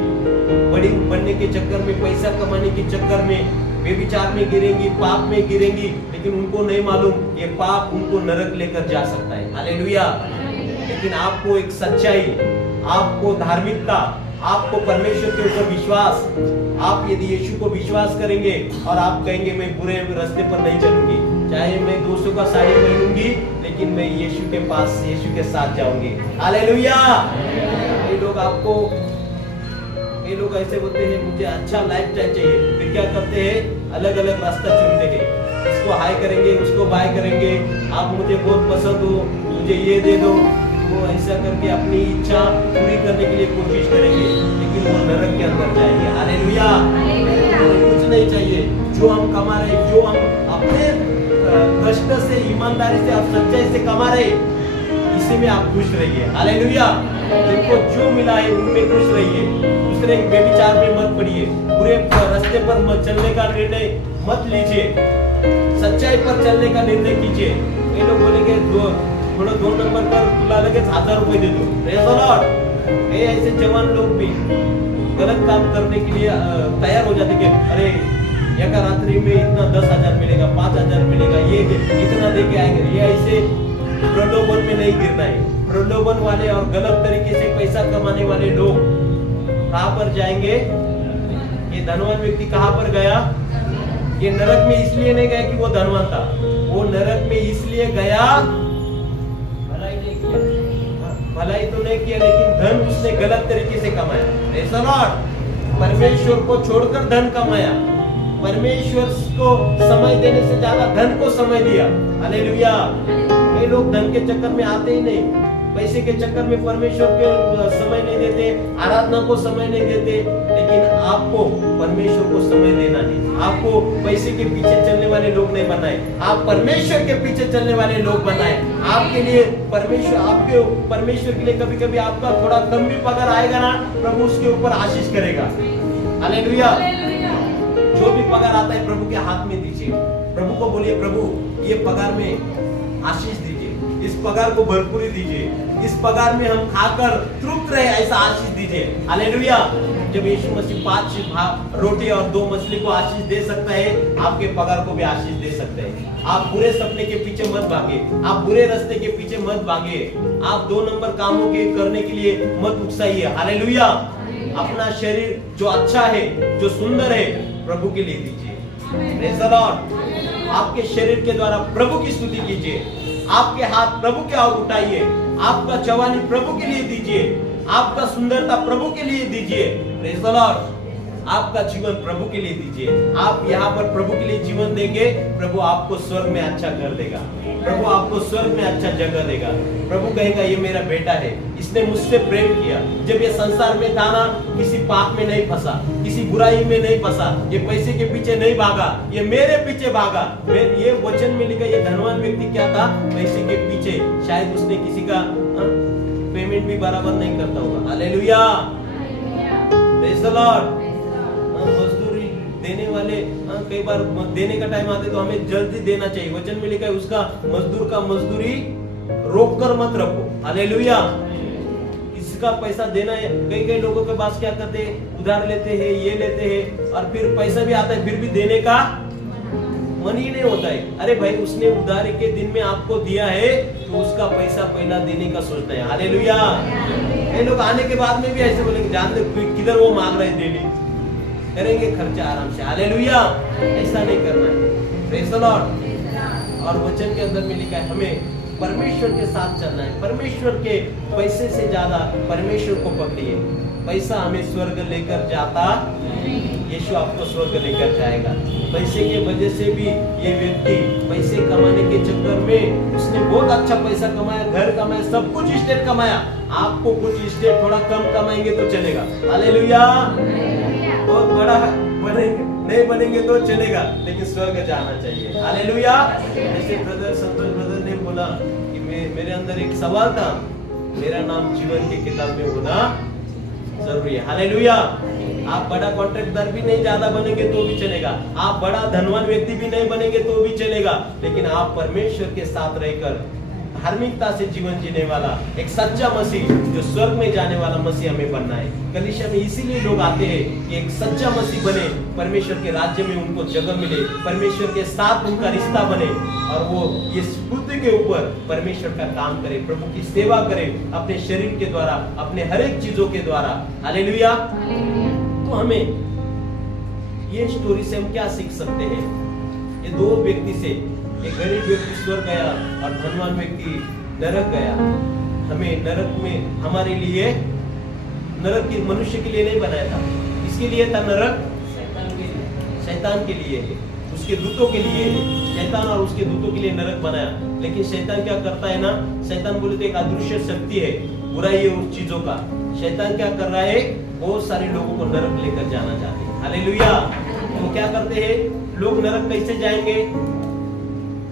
बड़ी बनने के चक्कर में, पैसा कमाने के चक्कर में व्यभिचार में गिरेंगी, पाप में गिरेंगी, लेकिन उनको नहीं मालूम ये पाप उनको नरक लेकर जा सकता है। हालेलुया। लेकिन आपको एक सच्चाई, आपको धार्मिकता, आपको परमेश्वर के ऊपर विश्वास, आप यदि यीशु को विश्वास करेंगे और आप कहेंगे मैं बुरे रास्ते पर नहीं चलूंगी, चाहे मैं 200 का साड़ी पहनूंगी, लेकिन मैं यीशु के पास, यीशु के साथ जाऊंगी। हालेलुया। ये लोग ऐसे बोलते हैं मुझे अच्छा लाइफस्टाइल चाहिए, फिर क्या करते हैं, अलग अलग रास्ता चुनते हैं। इसको हाई करेंगे, उसको बाय करेंगे, आप मुझे बहुत पसंद हो, मुझे ये दे दो, वो ऐसा करके अपनी इच्छा पूरी करने के लिए कोशिश करेंगे, लेकिन वो नरक के अंदर जाएंगे। हालेलुया। कुछ नहीं चाहिए, जो हम कमा रहे, जो हम अपने कष्ट से, ईमानदारी से और सच्चाई से कमा रहे, इसी में आप खुश रहिए। हालेलुया। जिनको जो मिला है उनमें खुश रहिए। दूसरे के व्यभिचार में मत पड़िए, बुरे रास्ते पर मत चलने का निर्णय मत लीजिए, सच्चाई पर चलने का निर्णय कीजिए। ये लोग बोलेंगे थोड़ा 2 नंबर कर, तुला लगे 1000 रुपए दे दो। Praise the Lord. ऐसे जवान लोग भी गलत काम करने के लिए तैयार हो जाते कि अरे एक रात्रि में इतना 10,000 मिलेगा, 5,000 मिलेगा, ये इतना दे के आएंगे। ये ऐसे प्रलोभन में नहीं गिरना है। प्रलोभन वाले और गलत तरीके से पैसा कमाने वाले लोग कहां पर जाएंगे? ये धनवान व्यक्ति कहां पर गया? ये नरक में इसलिए नहीं गया कि वो धनवान था, वो नरक में इसलिए गया, भलाई तो नहीं किया, लेकिन धन उसने गलत तरीके से कमाया। Praise the Lord. परमेश्वर को छोड़कर धन कमाया, परमेश्वर को समय देने से ज्यादा धन को समय दिया। हालेलुया। कई लोग धन के चक्कर में आते ही नहीं, पैसे के चक्कर में परमेश्वर के समय नहीं देते, आराधना को समय नहीं देते, लेकिन आपको परमेश्वर को समय देना है। आपको पैसे के पीछे चलने वाले लोग नहीं बनाए, आप परमेश्वर के पीछे चलने वाले लोग बनाए। आपके लिए परमेश्वर, आपके परमेश्वर के लिए कभी कभी आपका थोड़ा कम भी पगार आएगा ना, प्रभु उसके ऊपर आशीष करेगा। हालेलुया। जो भी पगार आता है प्रभु के हाथ में दीजिए। प्रभु को बोलिए, प्रभु ये पगार में आशीष दीजिए, इस पगार को भरपूरी दीजिए, इस पगार में हम खाकर तृप्त रहे, ऐसा आशीष दीजिए। हालेलुया। जब यीशु मसीह 5 रोटी और 2 मछली को आशीष दे सकता है, आपके पगार को भी आशीष दे सकते हैं। आप बुरे सपने के पीछे मत भागे, आप बुरे रास्ते के पीछे मत भागे, आप 2 नंबर कामों के करने के लिए मत उकसाइए। हालेलुया। अपना शरीर जो अच्छा है, जो सुंदर है, प्रभु के लिए दीजिए। Praise the Lord. आपके शरीर के द्वारा प्रभु की स्तुति कीजिए, आपके हाथ प्रभु के ओर उठाइए, आपका जवानी प्रभु के लिए दीजिए, आपका सुंदरता प्रभु के लिए दीजिए। Praise the Lord. आपका जीवन प्रभु के लिए दीजिए। आप यहाँ पर प्रभु के लिए जीवन देंगे, प्रभु आपको स्वर्ग में अच्छा कर देगा, प्रभु आपको स्वर्ग में अच्छा जगह देगा। प्रभु कहेगा ये मेरा बेटा है, इसने मुझसे प्रेम किया। जब ये संसार में था ना, किसी पाप में नहीं फंसा, किसी बुराई में नहीं फंसा, ये पैसे के पीछे नहीं भागा, ये मेरे पीछे भागा। ये वचन में लिखा, ये धनवान व्यक्ति क्या था? पैसे के पीछे, शायद उसने किसी का पेमेंट भी बराबर नहीं करता होगा। हालेलुया। Praise the Lord. मजदूरी देने वाले कई बार देने का टाइम आते तो हमें जल्दी देना चाहिए। वचन में लिखा है उसका मजदूर का मजदूरी रोक कर मत रखो। हालेलुया। इसका पैसा देना है। कई लोगों के पास क्या करते हैं, उधार लेते हैं, ये लेते हैं, और फिर पैसा भी आता है, फिर भी देने का मन ही नहीं होता है। अरे भाई, उसने उधारी के दिन में आपको दिया है तो उसका पैसा पहला देने का सोचना है। हालेलुया। ये लोग आने के बाद में भी ऐसे बोलेंगे, जान दे किधर वो मांग रहे डेली, करेंगे खर्चा आराम से। हालेलुया। ऐसा नहीं करना है। Praise the Lord. और वचन के अंदर में लिखा है हमें परमेश्वर के साथ चलना है। परमेश्वर के पैसे से ज्यादा परमेश्वर को पकड़िए। पैसा हमें स्वर्ग लेकर जाता, यीशु आपको स्वर्ग लेकर जाएगा। पैसे के वजह से भी ये व्यक्ति पैसे कमाने के चक्कर में उसने बहुत अच्छा पैसा कमाया, घर कमाया, सब कुछ स्टेट कमाया। आपको कुछ स्टेट थोड़ा कम कमाएंगे तो चलेगा, हालेलुया। बहुत बड़ा बनेंगे नहीं बनेंगे तो चलेगा, लेकिन स्वर्ग जाना चाहिए, हालेलुया। जैसे ब्रदर संतोष ब्रदर ने बोला कि मेरे अंदर एक सवाल था, मेरा नाम जीवन की किताब में होना जरूरी है, हालेलुया। आप बड़ा कॉन्ट्रैक्टर भी नहीं ज्यादा बनेंगे तो भी चलेगा, आप बड़ा धनवान व्यक्ति भी नहीं बनेंगे तो भी चलेगा, लेकिन आप परमेश्वर के साथ रहकर धार्मिकता से जीवन जीने वाला एक सच्चा मसीह, जो स्वर्ग में जाने वाला मसीह हमें बनना है। कलीसिया में इसीलिए लोग आते हैं कि एक सच्चा मसीह बने, परमेश्वर के राज्य में उनको जगह मिले, परमेश्वर के साथ उनका रिश्ता बने और वो इस पृथ्वी के ऊपर परमेश्वर का काम करे, प्रभु की सेवा करे, अपने शरीर के द्वारा, अपने हर एक चीजों के द्वारा, हालेलुया। तो हमें ये स्टोरी से हम क्या सीख सकते हैं? ये दो व्यक्ति से, एक गरीब व्यक्ति स्वर्ग गया और धनवान व्यक्ति नरक गया। हमें नरक में हमारे लिए, नरक के मनुष्य के लिए नहीं बनाया था, इसके लिए था नरक शैतान के लिए है, उसके दूतों के लिए है। शैतान और उसके दूतों के लिए नरक बनाया, लेकिन शैतान क्या करता है ना, शैतान बोले तो एक अदृश्य शक्ति है, बुराई है उस चीजों का। शैतान क्या कर रहा है? बहुत सारे लोगों को नरक लेकर जाना चाहते हैं, हालेलुया। तो क्या करते हैं लोग? नरक कैसे जाएंगे?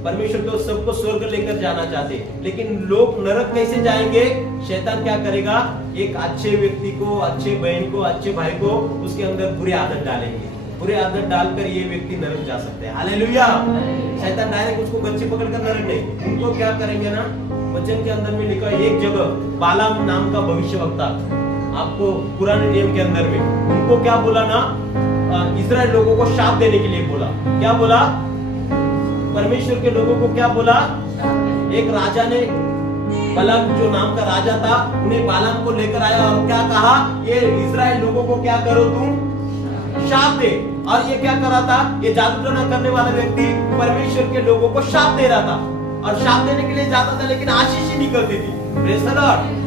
परमेश्वर तो सबको स्वर्ग लेकर जाना चाहते हैं, लेकिन लोग नरक कैसे जाएंगे? शैतान क्या करेगा? एक अच्छे व्यक्ति को, अच्छे बहन को, अच्छे भाई को उसके अंदर बुरे आदत डालेंगे, बुरे आदत डालकर ये व्यक्ति नरक जा सकते हैं, हालेलुया। शैतान डायरेक्ट उसको गच्ची पकड़कर नरक नहीं, उनको क्या करेंगे ना, वचन के अंदर में लिखा है एक जगह बालाम नाम का भविष्यवक्ता, आपको पुराने नियम के अंदर में, उनको क्या बोला ना, इस्राएल लोगों को शाप देने के लिए बोला। क्या बोला? परमेश्वर के लोगों को क्या बोला? एक राजा ने, बलाक जो नाम का राजा था, उन्हें बालाम को लेकर आया और क्या कहा? ये इस्राएल लोगों को क्या करो तुम? शाप दे। और ये क्या कर रहा था? ये जादू टोना करने वाला व्यक्ति परमेश्वर के लोगों को शाप दे रहा था, और शाप देने के लिए जाता था, लेकिन आशीष ही नहीं करती थी, प्रेज़ द लॉर्ड।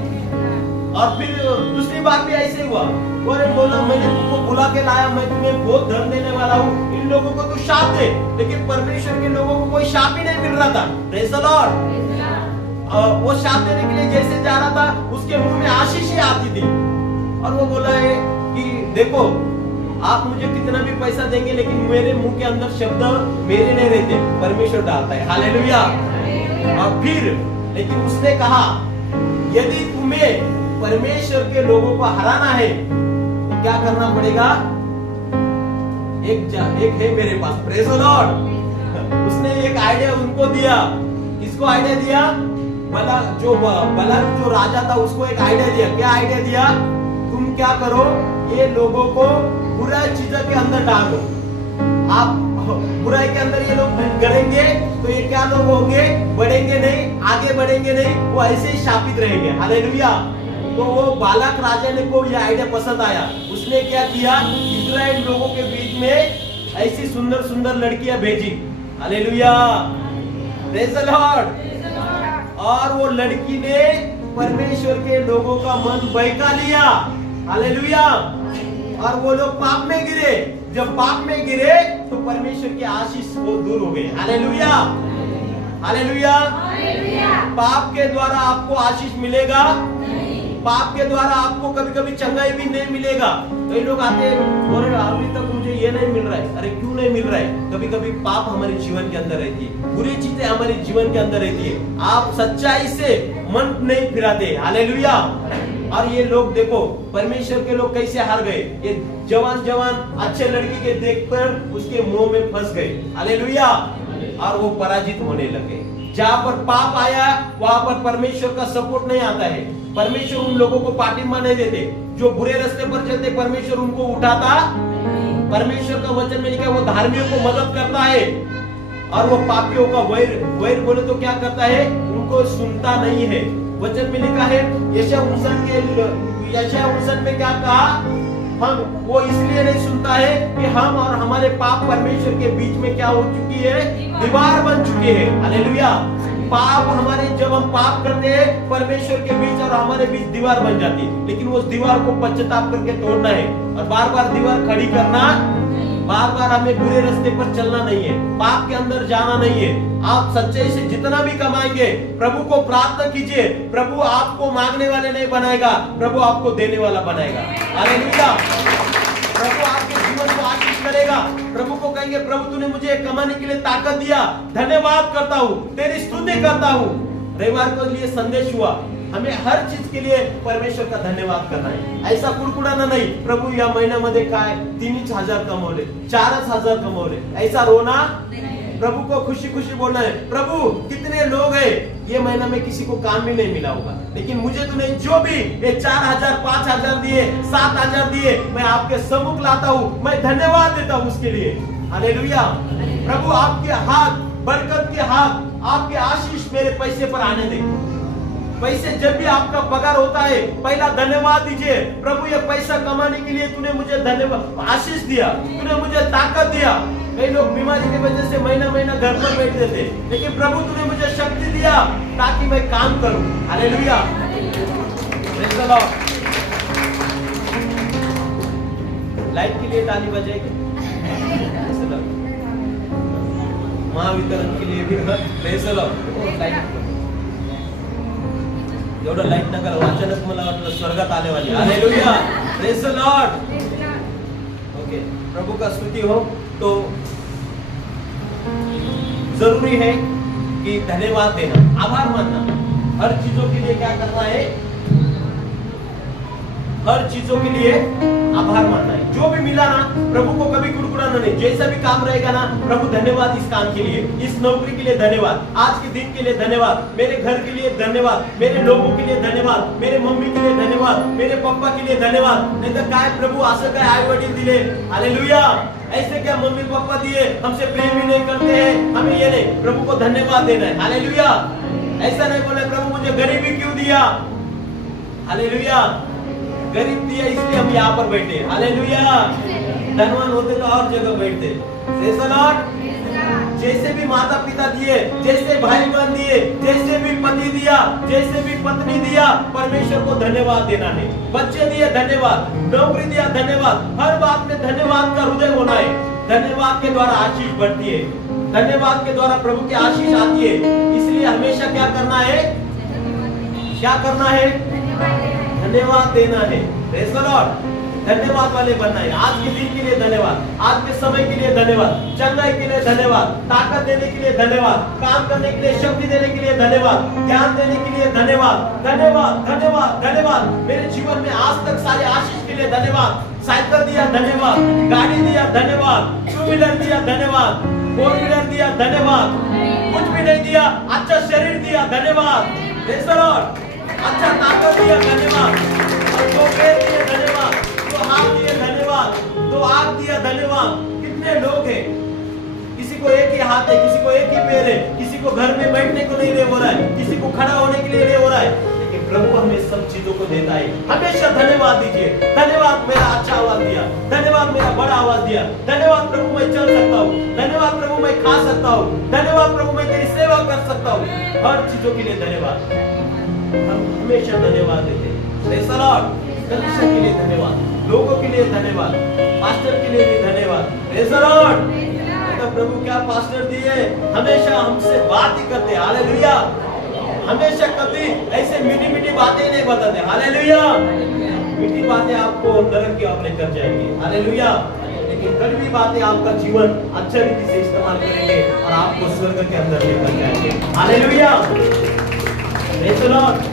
और फिर दूसरी बार भी ऐसे हुआ, वो बोला मैंने तुमको बुला के लाया, मैं तुम्हें बहुत धन देने वाला हूँ, इन लोगों को तू शाप दे, लेकिन परमेश्वर के लोगों को कोई शाप ही नहीं मिल रहा था, प्रेज़ द लॉर्ड। वो शाप देने के लिए जैसे जा रहा था, उसके मुंह में आशीष ही आती थी, और वो बोला है कि देखो आप मुझे कितना भी पैसा देंगे, लेकिन मेरे मुंह के अंदर शब्द मेरे नहीं रहते, परमेश्वर डालता है, हालेलुया। और फिर लेकिन उसने कहा यदि तुम्हें परमेश्वर के लोगों को हराना है तो क्या करना पड़ेगा? एक है मेरे पास, प्रेज़ द लॉर्ड। उसने एक आइडिया उनको दिया। किसको आइडिया दिया? बलाक जो राजा था, उसको एक आइडिया दिया। क्या आइडिया दिया? तुम क्या करो, ये लोगों को बुरा चीजों के अंदर डालो, आप बुराई के अंदर ये लोग गड़ेंगे तो ये क्या लोग होंगे? बढ़ेंगे नहीं, आगे बढ़ेंगे नहीं, वो ऐसे ही शापित रहेंगे, हालेलुया। तो वो बालाक राजा ने को ये आइडिया पसंद आया। उसने क्या किया? इस्राएल लोगों के बीच में ऐसी सुंदर सुंदर लड़कियां भेजी, हालेलुया, प्रेज़ द लॉर्ड। और वो लड़की ने परमेश्वर के लोगों का मन बहका लिया, हालेलुया। और वो लोग पाप में गिरे। जब पाप में गिरे तो परमेश्वर की आशीष वो दूर हो गई, हालेलुया, हालेलुया। पाप के द्वारा आपको आशीष मिलेगा? पाप के द्वारा आपको कभी कभी चंगाई भी नहीं मिलेगा। कई लोग आते हैं, बोले अभी तक मुझे ये नहीं मिल रहा है। अरे क्यों नहीं मिल रहा है? कभी कभी पाप हमारे जीवन के अंदर रहती है, बुरी चीजें हमारे जीवन के अंदर रहती है, आप सच्चाई से मन नहीं फिराते, हालेलुया। और ये लोग देखो, परमेश्वर के लोग कैसे हार गए। ये जवान जवान अच्छे लड़की के देखकर उसके मुंह में फंस गए, हालेलुया, और वो पराजित होने लगे। जहाँ पर पाप आया वहां पर परमेश्वर का सपोर्ट नहीं आता है, परमेश्वर उन लोगों को पाठिंबा नहीं देते। जो बुरे रास्ते पर चलते परमेश्वर उनको उठाता। परमेश्वर का वचन में लिखा है वो धार्मियों को मदद करता है, और वो पापियों का वैर बोले तो क्या करता है? उनको सुनता नहीं है। वचन में लिखा है यशायाह 59 में क्या कहा? हम वो इसलिए नहीं सुनता है कि हम और हमारे पाप परमेश्वर के बीच में क्या हो चुकी है? दीवार बन चुकी है, हालेलुया। पाप हमारे, जब हम पाप करते हैं परमेश्वर के बीच और हमारे बीच दीवार बन जाती है, लेकिन उस दीवार को पश्चाताप करके तोड़ना है और बार बार दीवार खड़ी करना, बार बार हमें बुरे रास्ते पर चलना नहीं है, पाप के अंदर जाना नहीं है। आप सच्चाई से जितना भी कमाएंगे प्रभु को प्रार्थना कीजिए, प्रभु आपको मांगने वाले नहीं बनाएगा, प्रभु आपको देने वाला बनाएगा। हालेलुया। प्रभु आपके जीवन को आशीष करेगा। प्रभु को कहेंगे प्रभु तूने मुझे कमाने के लिए ताकत दिया, धन्यवाद करता हूँ, तेरी स्तुति करता हूँ। रविवार को लिए संदेश हुआ, हमें हर चीज के लिए परमेश्वर का धन्यवाद करना है। ऐसा कुड़कुड़ाना नहीं, प्रभु या महिन्यामध्ये काय 3,000 कमवले, 4,000 कमवले, ऐसा रोना। प्रभु को खुशी खुशी बोलना है, प्रभु कितने लोग हैं ये महीना में किसी को काम भी नहीं मिला होगा, लेकिन मुझे तूने जो भी ये 4,000 5,000 दिए, 7,000 दिए, मैं आपके सम्मुख लाता हूँ, मैं धन्यवाद देता हूँ उसके लिए। हालेलुया। प्रभु आपके हाथ, बरकत के हाथ, आपके आशीष मेरे पैसे पर आने दे। पैसे जब भी आपका पगार होता है पहला धन्यवाद दीजिए, प्रभु ये पैसा कमाने के लिए तूने मुझे धन्यवाद आशीष दिया, तूने मुझे ताकत दिया। कई लोग बीमारी की वजह से महीना महीना घर पर बैठ जाते, लेकिन प्रभु तूने मुझे शक्ति दिया ताकि मैं काम करूं। Hallelujah. Praise the lord. Light के लिए ताली बजाएगी, महावितरण के लिए भी प्रेज़ द लॉर्ड। एवढं लाईट नका, अचानक मला वाटलं स्वर्गात आले वाली। Hallelujah. Praise the lord. Okay, प्रभु का स्तुति हो। तो जरूरी है कि धन्यवाद देना, आभार मानना। हर चीजों के लिए क्या करना है? हर चीजों के लिए आभार मानना है। जो भी मिला ना, प्रभु को कभी कुड़कुड़ाना नहीं। जैसा भी काम रहेगा ना, प्रभु धन्यवाद इस काम के लिए, इस नौकरी के लिए धन्यवाद, आज के दिन के लिए धन्यवाद, मेरे घर के लिए धन्यवाद, मेरे लोगों के लिए धन्यवाद, मेरे मम्मी के लिए धन्यवाद, मेरे पापा के लिए धन्यवाद। नहीं तो काय प्रभु असं काय आई वडील दिले, हालेलुया, ऐसे क्या मम्मी पापा दिए, हमसे प्रेम ही नहीं करते हैं, हमें ये नहीं। प्रभु को धन्यवाद देना है। हालेलुया। ऐसा नहीं बोले प्रभु मुझे गरीबी क्यों दिया। हालेलुया। गरीब दिया इसलिए हम यहाँ पर बैठे। हालेलुया। धनवान होते तो और जगह बैठते। Praise the Lord. जैसे भी माता पिता दिए, जैसे भाई बहन दिए, जैसे भी पति दिया, जैसे भी पत्नी दिया, परमेश्वर को धन्यवाद देना है। बच्चे दिए धन्यवाद, नौकरी दिया धन्यवाद, हर बात में धन्यवाद का हृदय होना है। धन्यवाद के द्वारा आशीष बढ़ती है, धन्यवाद के द्वारा प्रभु की आशीष आती है। इसलिए हमेशा क्या करना है? क्या करना है? धन्यवाद देना है। Praise the Lord. धन्यवाद वाले बनना है। आज के दिन के लिए धन्यवाद, आज के समय के लिए धन्यवाद, चंगाई के लिए धन्यवाद, ताकत देने के लिए धन्यवाद, काम करने के लिए शक्ति देने के लिए धन्यवाद, ज्ञान देने के लिए धन्यवाद, धन्यवाद धन्यवाद धन्यवाद। मेरे जीवन में आज तक सारे आशीष के लिए धन्यवाद। साइकिल दिया धन्यवाद, गाड़ी दिया धन्यवाद, 2 व्हीलर दिया धन्यवाद, 4 व्हीलर दिया धन्यवाद, कुछ भी नहीं दिया, अच्छा शरीर दिया धन्यवाद। Praise the Lord. अच्छा ताकत दिया धन्यवाद, और 2 पैर दिए धन्यवाद, 2 हाथ दिए धन्यवाद, 2 आंख दिया धन्यवाद। कितने लोग हैं, किसी को एक ही हाथ है, किसी को एक ही पैर है, किसी को घर में बैठने को नहीं हो रहा है, किसी को खड़ा होने के लिए नहीं हो रहा है, लेकिन प्रभु हमें सब चीजों को देता है। हमेशा धन्यवाद दीजिए। धन्यवाद मेरा अच्छा आवाज दिया, धन्यवाद मेरा बड़ा आवाज दिया, धन्यवाद प्रभु मैं चल सकता हूँ, धन्यवाद प्रभु मैं खा सकता हूँ, धन्यवाद प्रभु मैं तेरी सेवा कर सकता हूँ। हर चीजों के लिए धन्यवाद। हम हमेशा धन्यवाद देते हैं। Praise the Lord. कलीसिया के लिए धन्यवाद, लोगों के लिए धन्यवाद, पास्टर के लिए भी धन्यवाद। Praise the Lord. तो प्रभु क्या पास्टर दिए, हमेशा हमसे बात ही करते। हालेलुया। हमेशा कभी ऐसे मीठी मीठी बातें नहीं बताते। हालेलुया। मीठी बातें आपको नरक की ओर लेकर जाएंगी। हालेलुया। लेकिन कड़वी बातें आपका जीवन अच्छे रीति से इस्तेमाल करेंगे और आपको स्वर्ग के अंदर लेकर जाएंगे। हालेलुया। Praise the lord.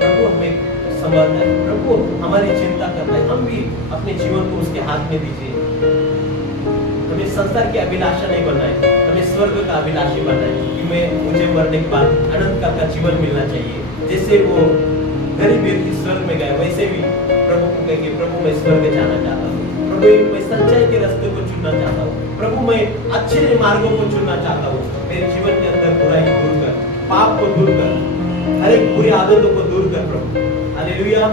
प्रभु हमें संभालता है, प्रभु हमारी चिंता करता है। हम भी अपने जीवन को उसके हाथ में दीजिए। हमें संसार की अभिलाषा नहीं बनना है, हमें स्वर्ग का अभिलाषी बनना है कि मुझे मरने के बाद अनंत काल का जीवन मिलना चाहिए। जैसे वो गरीब व्यक्ति स्वर्ग में गए, वैसे भी प्रभु को कहेंगे प्रभु मैं स्वर्ग जाना चाहता हूँ, प्रभु मैं सच्चाई के रास्ते को चुनना चाहता हूँ, प्रभु मैं अच्छे मार्गों को चुनना चाहता हूँ। मेरे जीवन के अंदर बुराई दूर कर, पाप को दूर कर, हर एक बुरी आदतों को दूर कर प्रभु। हालेलुया।